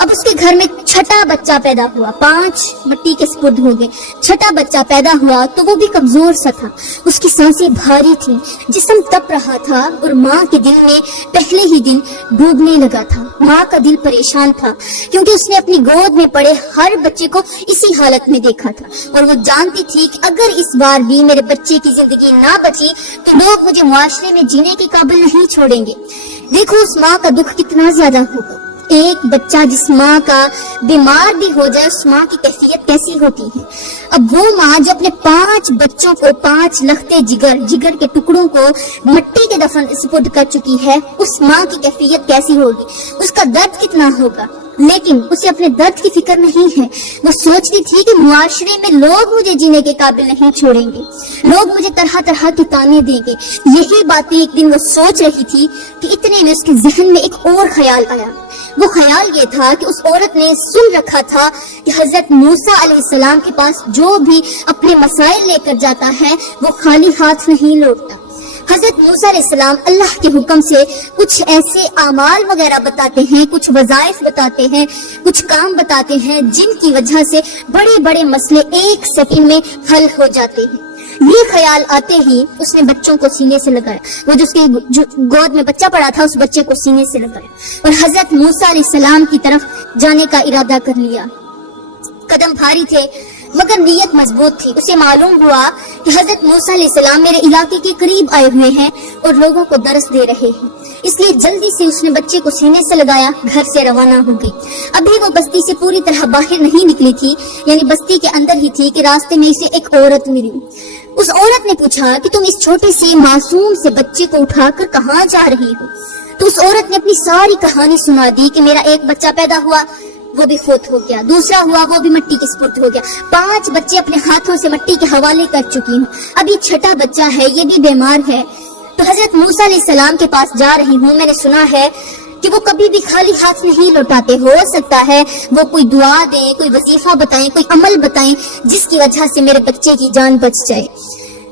اب اس کے گھر میں چھٹا بچہ پیدا ہوا، 5 مٹی کے سپرد ہو گئے، چھٹا بچہ پیدا ہوا تو وہ بھی کمزور سا تھا، اس کی سانسیں بھاری تھیں، جسم تپ رہا تھا، اور ماں کے دل میں پہلے ہی دن ڈوبنے لگا تھا۔ ماں کا دل پریشان تھا کیونکہ اس نے اپنی گود میں پڑے ہر بچے کو اسی حالت میں دیکھا تھا، اور وہ جانتی تھی کہ اگر اس بار بھی میرے بچے کی زندگی نہ بچی تو لوگ مجھے معاشرے میں جینے کے قابل نہیں چھوڑیں گے۔ دیکھو اس ماں کا دکھ کتنا زیادہ ہوگا، ایک بچہ جس ماں کا بیمار بھی ہو جائے اس ماں کی کیفیت کیسی ہوتی ہے۔ اب وہ ماں جو اپنے 5 بچوں کو 5 لختے جگر کے ٹکڑوں کو مٹی کے دفن سپرد کر چکی ہے، اس ماں کی کیفیت کیسی ہوگی، اس کا درد کتنا ہوگا۔ لیکن اسے اپنے درد کی فکر نہیں ہے، وہ سوچتی تھی کہ معاشرے میں لوگ مجھے جینے کے قابل نہیں چھوڑیں گے، لوگ مجھے طرح طرح کے تانے دیں گے۔ یہی باتیں ایک دن وہ سوچ رہی تھی کہ اتنے میں اس کے ذہن میں ایک اور خیال آیا۔ وہ خیال یہ تھا کہ اس عورت نے سن رکھا تھا کہ حضرت موسیٰ علیہ السلام کے پاس جو بھی اپنے مسائل لے کر جاتا ہے وہ خالی ہاتھ نہیں لوٹتا۔ حضرت موسیٰ علیہ السلام اللہ کے حکم سے کچھ ایسے اعمال وغیرہ بتاتے ہیں، کچھ وظائف بتاتے ہیں، کچھ کام بتاتے ہیں جن کی وجہ سے بڑے بڑے مسئلے 1 سیکنڈ میں حل ہو جاتے ہیں۔ یہ خیال آتے ہی اس نے بچوں کو سینے سے لگایا، وہ جو اس کی گود میں بچہ پڑا تھا اس بچے کو سینے سے لگایا اور حضرت موسیٰ علیہ السلام کی طرف جانے کا ارادہ کر لیا۔ قدم بھاری تھے مگر نیت مضبوط تھی۔ اسے معلوم ہوا کہ حضرت موسیٰ علیہ السلام میرے علاقے کے قریب آئے ہوئے ہیں اور لوگوں کو درس دے رہے ہیں، اس لیے جلدی سے اس نے بچے کو سینے سے لگایا، گھر سے روانہ ہو گئی۔ ابھی وہ بستی سے پوری طرح باہر نہیں نکلی تھی، یعنی بستی کے اندر ہی تھی کہ راستے میں اسے ایک عورت ملی۔ اس عورت نے پوچھا کہ تم اس چھوٹے سے معصوم سے بچے کو اٹھا کر کہاں جا رہی ہو؟ تو اس عورت نے اپنی ساری کہانی سنا دی کہ میرا ایک بچہ پیدا ہوا، وہ بھی فوت ہو گیا، دوسرا ہوا وہ بھی مٹی کے سپرد ہو گیا، 5 بچے اپنے ہاتھوں سے مٹی کے حوالے کر چکی ہوں، ابھی چھٹا بچہ ہے یہ بھی بیمار ہے، تو حضرت موسیٰ علیہ السلام کے پاس جا رہی ہوں۔ میں نے سنا ہے کہ وہ کبھی بھی خالی ہاتھ نہیں لوٹاتے، ہو سکتا ہے وہ کوئی دعا دیں، کوئی وظیفہ بتائیں، کوئی عمل بتائیں جس کی وجہ سے میرے بچے کی جان بچ جائے۔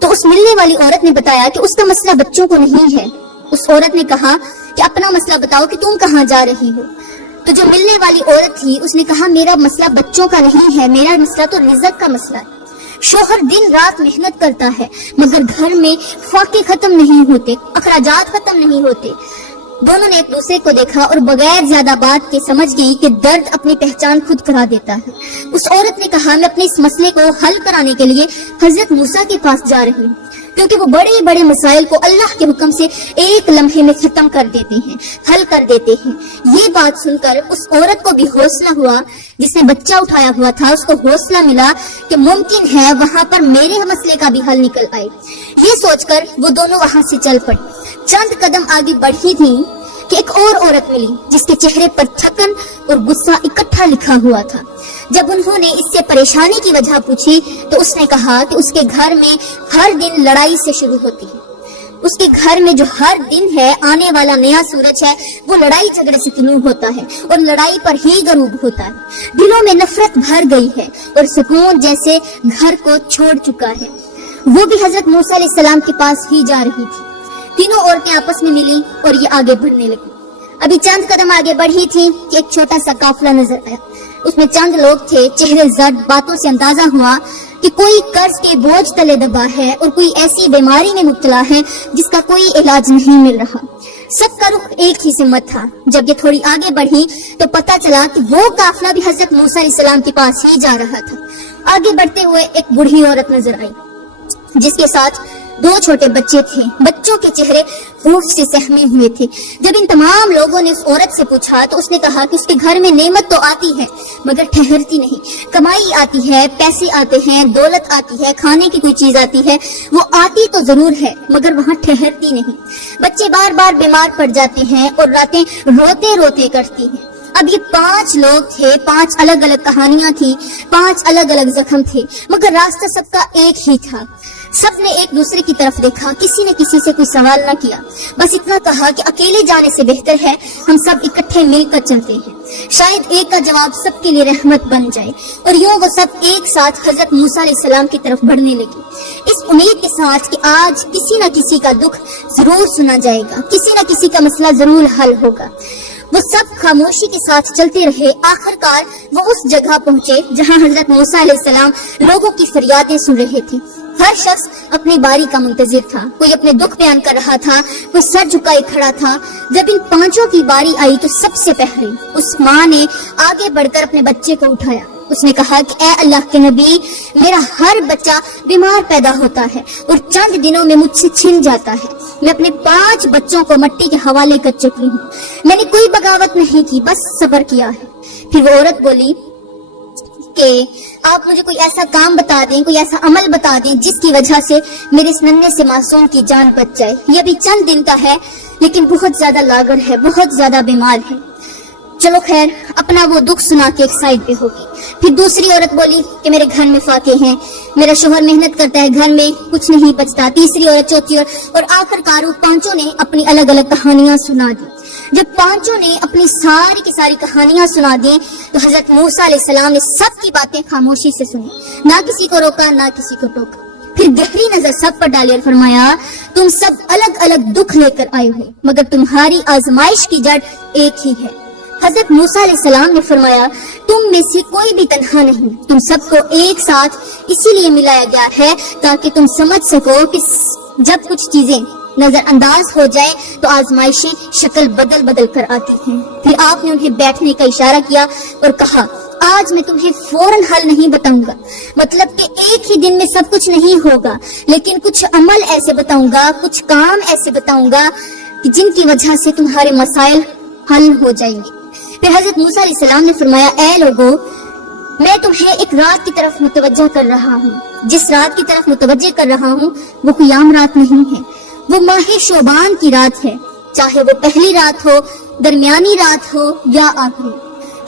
تو اس ملنے والی عورت نے بتایا کہ اس کا مسئلہ بچوں کو نہیں ہے۔ اس عورت نے کہا کہ اپنا مسئلہ بتاؤ کہ تم کہاں جا رہی ہو؟ تو جو ملنے والی عورت تھی اس نے کہا میرا مسئلہ بچوں کا نہیں ہے، میرا مسئلہ تو رزق کا مسئلہ ہے۔ شوہر دن رات محنت کرتا ہے مگر گھر میں فاقے ختم نہیں ہوتے، اخراجات ختم نہیں ہوتے۔ دونوں نے ایک دوسرے کو دیکھا اور بغیر زیادہ بات کے سمجھ گئی کہ درد اپنی پہچان خود کرا دیتا ہے۔ اس عورت نے کہا میں اپنے اس مسئلے کو حل کرانے کے لیے حضرت موسیٰ کے پاس جا رہی ہوں، کیونکہ وہ بڑے بڑے مسائل کو اللہ کے حکم سے ایک لمحے میں ختم کر دیتے ہیں، حل کر دیتے ہیں۔ یہ بات سن کر اس عورت کو بھی حوصلہ ہوا، جس نے بچہ اٹھایا ہوا تھا اس کو حوصلہ ملا کہ ممکن ہے وہاں پر میرے مسئلے کا بھی حل نکل آئے۔ یہ سوچ کر وہ دونوں وہاں سے چل پڑی۔ چند قدم آگے بڑھی تھی کہ ایک اور عورت ملی جس کے چہرے پر تھکن اور غصہ اکٹھا لکھا ہوا تھا۔ جب انہوں نے اس سے پریشانی کی وجہ پوچھی تو اس نے کہا کہ اس کے گھر میں ہر دن لڑائی سے شروع ہوتی ہے، اس کے گھر میں جو ہر دن ہے آنے والا نیا سورج ہے وہ لڑائی جھگڑے سے طلوع ہوتا ہے اور لڑائی پر ہی غروب ہوتا ہے۔ دلوں میں نفرت بھر گئی ہے اور سکون جیسے گھر کو چھوڑ چکا ہے۔ وہ بھی حضرت موسیٰ علیہ السلام کے پاس ہی جا رہی تھی۔ تینوں عورتیں آپس میں ملی اور یہ آگے بڑھنے لگی۔ ابھی چند قدم آگے بڑھی تھی کہ ایک چھوٹا سا قافلہ نظر آیا، اس میں چند لوگ تھے، چہرے زرد، باتوں سے اندازہ ہوا کہ کوئی قرض کے بوجھ تلے دبا ہے اور کوئی ایسی بیماری میں مبتلا ہے جس کا کوئی علاج نہیں مل رہا۔ سب کا رخ ایک ہی سمت تھا۔ جب یہ تھوڑی آگے بڑھی تو پتہ چلا کہ وہ قافلہ بھی حضرت موسیٰ علیہ السلام کے پاس ہی جا رہا تھا۔ آگے بڑھتے ہوئے ایک بوڑھی عورت نظر آئی جس کے ساتھ 2 چھوٹے بچے تھے۔ بچوں کے چہرے خوف سے سہمے ہوئے تھے۔ جب ان تمام لوگوں نے اس عورت سے پوچھا تو اس نے کہا کہ اس کے گھر میں نعمت تو آتی ہے مگر ٹھہرتی نہیں، کمائی آتی ہے، پیسے آتے ہیں، دولت آتی ہے، کھانے کی کوئی چیز آتی ہے، وہ آتی تو ضرور ہے مگر وہاں ٹھہرتی نہیں۔ بچے بار بار بیمار پڑ جاتے ہیں اور راتیں روتے روتے کٹتی ہیں۔ اب یہ 5 لوگ تھے، 5 الگ الگ کہانیاں تھیں، 5 الگ الگ زخم تھے مگر راستہ سب کا ایک ہی تھا۔ سب نے ایک دوسرے کی طرف دیکھا، کسی نے کسی سے کوئی سوال نہ کیا، بس اتنا کہا کہ اکیلے جانے سے بہتر ہے ہم سب اکٹھے مل کر چلتے ہیں، شاید ایک کا جواب سب کے لیے رحمت بن جائے۔ اور یوں وہ سب ایک ساتھ حضرت موسیٰ علیہ السلام کی طرف بڑھنے لگے، اس امید کے ساتھ کہ آج کسی نہ کسی کا دکھ ضرور سنا جائے گا، کسی نہ کسی کا مسئلہ ضرور حل ہوگا۔ وہ سب خاموشی کے ساتھ چلتے رہے. آخر کار وہ اس جگہ پہنچے جہاں حضرت موسیٰ علیہ السلام لوگوں کی فریادیں سن رہے تھے. ہر شخص اپنی باری کا منتظر تھا. کوئی اپنے دکھ بیان کر رہا تھا, کوئی سر جھکائے کھڑا تھا. جب ان پانچوں کی باری آئی تو سب سے پہلے اس ماں نے آگے بڑھ کر اپنے بچے کو اٹھایا. اس نے کہا کہ اے اللہ کے نبی, میرا ہر بچہ بیمار پیدا ہوتا ہے اور چند دنوں میں مجھ سے چھن جاتا ہے. میں اپنے 5 بچوں کو مٹی کے حوالے کر چکی ہوں. میں نے کوئی بغاوت نہیں کی, بس صبر کیا ہے. پھر وہ عورت بولی کہ آپ مجھے کوئی ایسا کام بتا دیں, کوئی ایسا عمل بتا دیں جس کی وجہ سے میرے اس ننھے سے معصوم کی جان بچ جائے. یہ ابھی چند دن کا ہے لیکن بہت زیادہ لاغر ہے, بہت زیادہ بیمار ہے. چلو خیر, اپنا وہ دکھ سنا کے ایک سائڈ پہ ہوگی. پھر دوسری عورت بولی کہ میرے گھر میں فاقے ہیں, میرا شوہر محنت کرتا ہے, گھر میں کچھ نہیں بچتا. تیسری عورت, چوتھی عورت, اور آخر کار وہ پانچوں نے اپنی الگ الگ کہانیاں سنا دی. جب پانچوں نے اپنی ساری کی ساری کہانیاں سنا دی تو حضرت موسیٰ علیہ السلام نے سب کی باتیں خاموشی سے سنی, نہ کسی کو روکا نہ کسی کو ٹوکا. پھر گہری نظر سب پر ڈالی اور فرمایا, تم سب الگ الگ دکھ لے کر آئے ہو مگر تمہاری آزمائش کی جڑ ایک ہی ہے. حضرت موسیٰ علیہ السلام نے فرمایا, تم میں سے کوئی بھی تنہا نہیں, تم سب کو ایک ساتھ اسی لیے ملایا گیا ہے تاکہ تم سمجھ سکو کہ جب کچھ چیزیں نظر انداز ہو جائے تو آزمائشیں شکل بدل بدل کر آتی ہیں. پھر آپ نے انہیں بیٹھنے کا اشارہ کیا اور کہا, آج میں تمہیں فوراً حل نہیں بتاؤں گا, مطلب کہ ایک ہی دن میں سب کچھ نہیں ہوگا, لیکن کچھ عمل ایسے بتاؤں گا, کچھ کام ایسے بتاؤں گا کہ جن کی وجہ سے تمہارے مسائل حل ہو جائیں گے. پھر حضرت موسیٰ علیہ السلام نے فرمایا, اے لوگو, میں تمہیں ایک رات کی طرف متوجہ کر رہا ہوں. جس رات کی طرف متوجہ کر رہا ہوں وہ قیام رات نہیں ہے, وہ ماہ شعبان کی رات ہے, چاہے وہ پہلی رات ہو, درمیانی رات ہو یا آخری.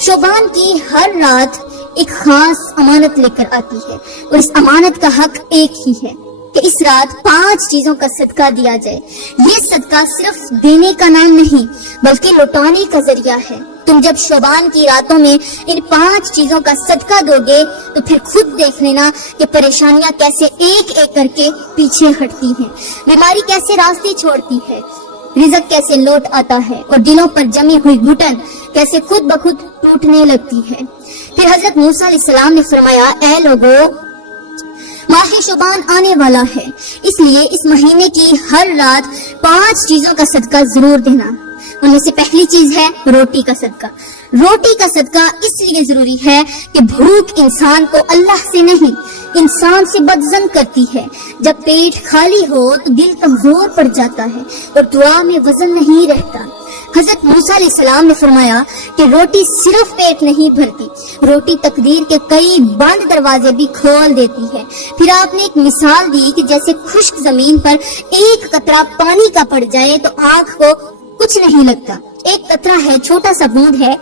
شعبان کی ہر رات ایک خاص امانت لے کر آتی ہے اور اس امانت کا حق ایک ہی ہے کہ اس رات 5 چیزوں کا صدقہ دیا جائے. یہ صدقہ صرف دینے کا نام نہیں بلکہ لوٹانے کا ذریعہ ہے. تم جب شعبان کی راتوں میں ان 5 چیزوں کا صدقہ دو گے تو پھر خود دیکھ لینا کہ پریشانیاں کیسے ایک ایک کر کے پیچھے ہٹتی ہیں, بیماری کیسے راستے چھوڑتی ہے, رزق کیسے لوٹ آتا ہے اور دلوں پر جمی ہوئی گھٹن کیسے خود بخود ٹوٹنے لگتی ہے. پھر حضرت موسیٰ علیہ السلام نے فرمایا, اے لوگو, ماہ شعبان آنے والا ہے, اس لیے اس مہینے کی ہر رات 5 چیزوں کا صدقہ ضرور دینا. ان میں سے پہلی چیز ہے روٹی کا صدقہ. روٹی کا صدقہ اس لیے ضروری ہے کہ بھوک انسان کو اللہ سے نہیں انسان سے بدظن کرتی ہے. جب پیٹ خالی ہو تو دل کمزور پڑ جاتا ہے اور دعا میں وزن نہیں رہتا. حضرت موسیٰ علیہ السلام نے فرمایا کہ روٹی صرف پیٹ نہیں بھرتی, روٹی تقدیر کے کئی بند دروازے بھی کھول دیتی ہے. پھر آپ نے ایک مثال دی کہ جیسے خشک زمین پر ایک قطرہ پانی کا پڑ جائے تو آنکھ کو کچھ نہیں لگتا. ایک قطرہ ہے, چھوٹا سا بوند ہے,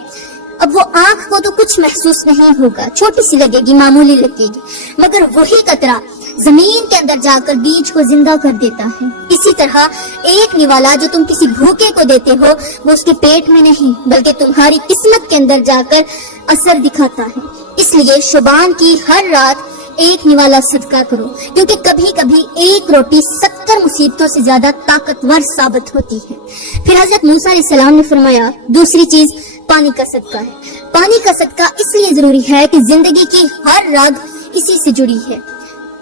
اب وہ آنکھ کو تو کچھ محسوس نہیں ہوگا, چھوٹی سی لگے گی, معمولی لگے گی, مگر وہی قطرہ زمین کے اندر جا کر بیج کو زندہ کر دیتا ہے. اسی طرح ایک نوالا جو تم کسی بھوکے کو دیتے ہو وہ اس کے پیٹ میں نہیں بلکہ تمہاری قسمت کے اندر جا کر اثر دکھاتا ہے. اس لیے شعبان کی ہر رات ایک نوالا صدقہ کرو, کیونکہ کبھی کبھی ایک روٹی 70 مصیبتوں سے زیادہ طاقتور ثابت ہوتی ہے. پھر حضرت موسیٰ علیہ السلام نے فرمایا, دوسری چیز پانی کا صدقہ ہے. پانی کا صدقہ اس لیے ضروری ہے کہ زندگی کی ہر رگ اسی سے جڑی ہے.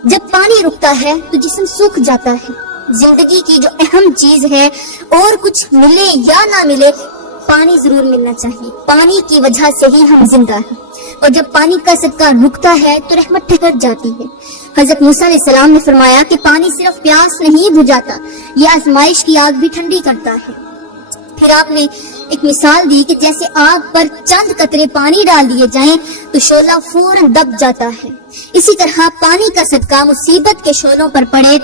جب پانی رکتا ہے تو جسم سوکھ جاتا ہے. زندگی کی جو اہم چیز ہے, اور کچھ ملے یا نہ ملے, پانی ضرور ملنا چاہیے. پانی کی وجہ سے ہی ہم زندہ ہیں, اور جب پانی کا صدقہ رکتا ہے تو رحمت ٹھہر جاتی ہے. حضرت موسیٰ علیہ السلام نے فرمایا کہ پانی صرف پیاس نہیں بجھاتا, یہ آزمائش کی آگ بھی ٹھنڈی کرتا ہے. پھر آپ نے ایک مثال دی کہ جیسے آگ پر چند قطرے پانی ڈال دیے جائیں تو شعلہ فوراً دب جاتا ہے. اسی طرح پانی کا صدقہ مصیبت کے شعلوں پر پڑے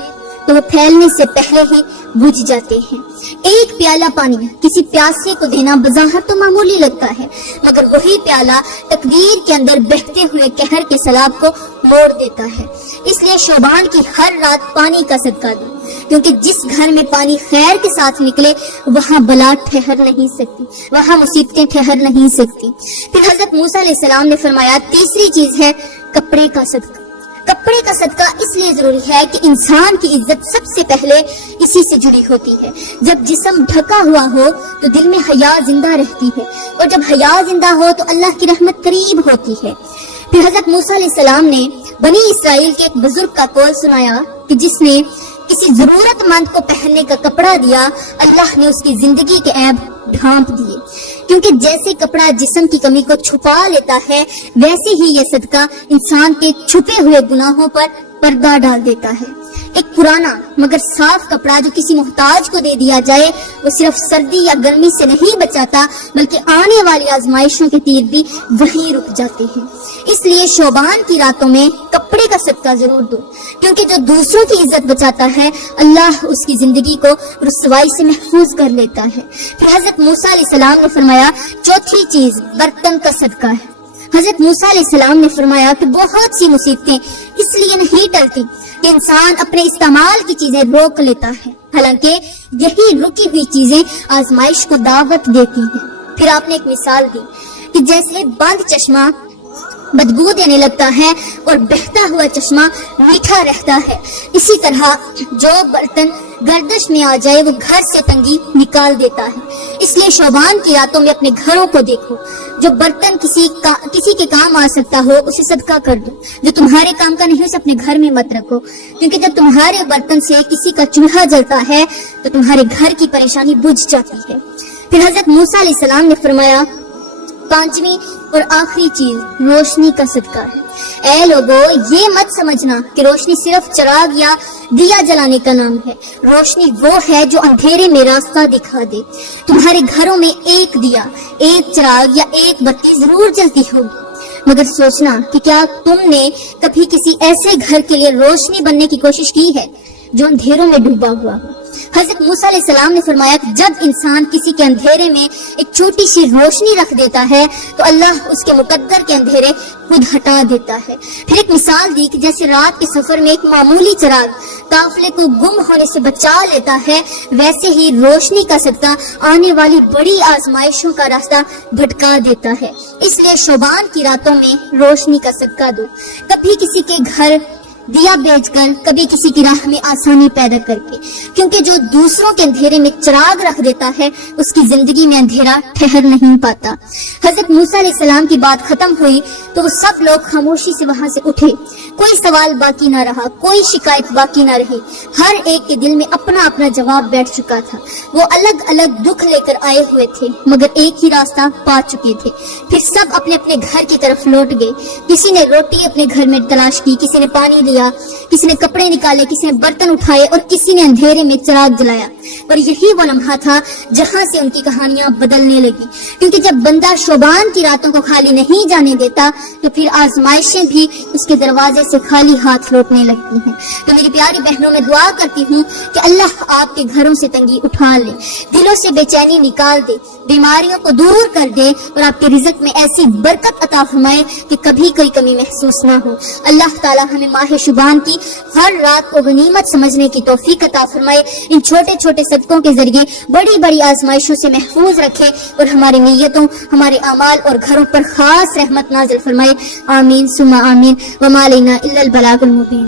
تو وہ پھیلنے سے پہلے ہی بجھ جاتے ہیں. ایک پیالہ پانی کسی پیاسے کو دینا بظاہر تو معمولی لگتا ہے, مگر وہی پیالہ تقدیر کے اندر بہتے ہوئے قہر کے سیلاب کو موڑ دیتا ہے. اس لیے شعبان کی ہر رات پانی کا صدقہ دو, کیونکہ جس گھر میں پانی خیر کے ساتھ نکلے وہاں بلا ٹھہر نہیں سکتی, وہاں مصیبتیں ٹھہر نہیں سکتی. پھر حضرت موسیٰ علیہ السلام نے فرمایا, تیسری چیز ہے کپڑے کا صدقہ. کپڑے کا صدقہ اس لیے ضروری ہے کہ انسان کی عزت سب سے پہلے اسی سے جڑی ہوتی ہے. جب جسم ڈھکا ہوا ہو تو دل میں حیا زندہ رہتی ہے, اور جب حیا زندہ ہو تو اللہ کی رحمت قریب ہوتی ہے. پھر حضرت موسیٰ علیہ السلام نے بنی اسرائیل کے ایک بزرگ کا قول سنایا کہ جس نے کسی ضرورت مند کو پہننے کا کپڑا دیا, اللہ نے اس کی زندگی کے عیب ڈھانپ دیے. کیونکہ جیسے کپڑا جسم کی کمی کو چھپا لیتا ہے, ویسے ہی یہ صدقہ انسان کے چھپے ہوئے گناہوں پر پردہ ڈال دیتا ہے. ایک پرانا مگر صاف کپڑا جو کسی محتاج کو دے دیا جائے, وہ صرف سردی یا گرمی سے نہیں بچاتا, بلکہ آنے والی آزمائشوں کے تیر بھی وہیں رک جاتے ہیں. اس لیے شعبان کی راتوں میں کپڑے کا صدقہ ضرور دو, کیونکہ جو دوسروں کی عزت بچاتا ہے, اللہ اس کی زندگی کو رسوائی سے محفوظ کر لیتا ہے. پھر حضرت موسیٰ علیہ السلام نے فرمایا, چوتھی چیز برتن کا صدقہ ہے. حضرت موسیٰ علیہ السلام نے فرمایا کہ بہت سی مصیبتیں اس لیے نہیں ٹلتی کہ انسان اپنے استعمال کی چیزیں روک لیتا ہے, حالانکہ یہی رکی ہوئی چیزیں آزمائش کو دعوت دیتی ہیں. پھر آپ نے ایک مثال دی کہ جیسے بند چشمہ بدبو دینے لگتا ہے اور بہتا ہوا چشمہ میٹھا رہتا ہے, اسی طرح جو برتن گردش میں آ جائے وہ گھر سے تنگی نکال دیتا ہے. اس لیے شعبان کی راتوں میں اپنے گھروں کو دیکھو, جو برتن کسی کے کام آ سکتا ہو اسے صدقہ کر دو, جو تمہارے کام کا نہیں اسے اپنے گھر میں مت رکھو, کیونکہ جب تمہارے برتن سے کسی کا چولہا جلتا ہے تو تمہارے گھر کی پریشانی بجھ جاتی ہے. پھر حضرت موسیٰ علیہ السلام نے فرمایا, پانچویں اور آخری چیز روشنی کا صدقہ ہے. اے لوگو, یہ مت سمجھنا کہ روشنی صرف چراغ یا دیا جلانے کا نام ہے. روشنی وہ ہے جو اندھیرے میں راستہ دکھا دے. تمہارے گھروں میں ایک دیا, ایک چراغ یا ایک بتی ضرور جلتی ہوگی, مگر سوچنا کہ کیا تم نے کبھی کسی ایسے گھر کے لیے روشنی بننے کی کوشش کی ہے جو اندھیروں میں ڈوبا ہوا ہو. حضرت موسیٰ علیہ السلام نے فرمایا کہ جب انسان کسی کے اندھیرے میں ایک چھوٹی سی روشنی رکھ دیتا ہے تو اللہ اس کے مقدر کے اندھیرے خود ہٹا دیتا ہے. پھر ایک مثال دی کہ جیسے رات کے سفر میں ایک معمولی چراغ قافلے کو گم ہونے سے بچا لیتا ہے, ویسے ہی روشنی کا صدقہ آنے والی بڑی آزمائشوں کا راستہ بھٹکا دیتا ہے. اس لیے شعبان کی راتوں میں روشنی کا صدقہ دو, کبھی کسی کے گھر دیا بیچ کر, کبھی کسی کی راہ میں آسانی پیدا کر کے, کیونکہ جو دوسروں کے اندھیرے میں چراغ رکھ دیتا ہے اس کی زندگی میں اندھیرا ٹھہر نہیں پاتا. حضرت موسیٰ علیہ السلام کی بات ختم ہوئی تو وہ سب لوگ خاموشی سے وہاں سے اٹھے, کوئی سوال باقی نہ رہا, کوئی شکایت باقی نہ رہی. ہر ایک کے دل میں اپنا اپنا جواب بیٹھ چکا تھا. وہ الگ الگ دکھ لے کر آئے ہوئے تھے, مگر ایک ہی راستہ پا چکے تھے. پھر سب اپنے اپنے گھر کی طرف لوٹ گئے. کسی نے روٹی اپنے گھر میں تلاش کی, کسی نے پانی لیا, کسی نے کپڑے نکالے, کسی نے برتن اٹھائے, اور کسی نے اندھیرے میں چراغ جلایا. اور یہی وہ لمحہ تھا جہاں سے ان کی کہانیاں بدلنے لگی, کیونکہ جب بندہ شعبان کی راتوں کو خالی نہیں جانے دیتا تو پھر آزمائشیں بھی اس کے دروازے سے خالی ہاتھ لوٹنے لگتی ہیں. تو میری پیاری بہنوں, میں دعا کرتی ہوں کہ اللہ آپ کے گھروں سے تنگی اٹھا لے, دلوں سے بے چینی نکال دے, بیماریوں کو دور کر دے, اور آپ کے رزق میں ایسی برکت عطا فرمائے کہ کبھی کوئی کمی محسوس نہ ہو. اللہ تعالی ہمیں ماہ شعبان کی ہر رات کو غنیمت سمجھنے کی توفیق عطا فرمائے, ان چھوٹے چھوٹے صدقوں کے ذریعے بڑی بڑی آزمائشوں سے محفوظ رکھے, اور ہماری نیتوں, ہمارے اعمال اور گھروں پر خاص رحمت نازل فرمائے. آمین ثم آمین. وما علینا الا البلاغ المبین.